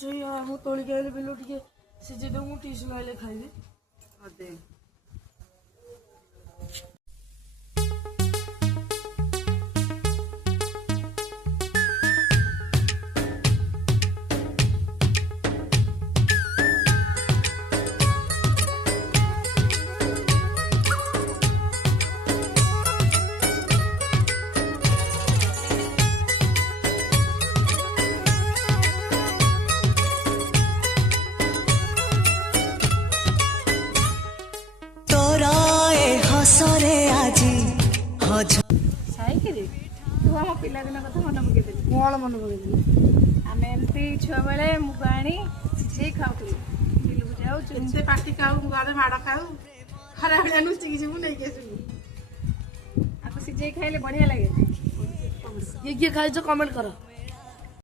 छई हम तोली के आइले बिलो टिके सिजे दे मु टिसु आइले खाइबे अदे साइकिल तू आम पिला दिन कथा मन पकईदेली मोल मन पकईदेली आम एमती छुआ बेले मुग आनी सिझे खाऊली बिलू जाऊ एते पाटी खाऊ गारे माड़ खाऊ खरा बेला नुचिकी जिबु नै के आपको सिझे खाइले बढ़िया लगे ये खाइछ कमेंट करो।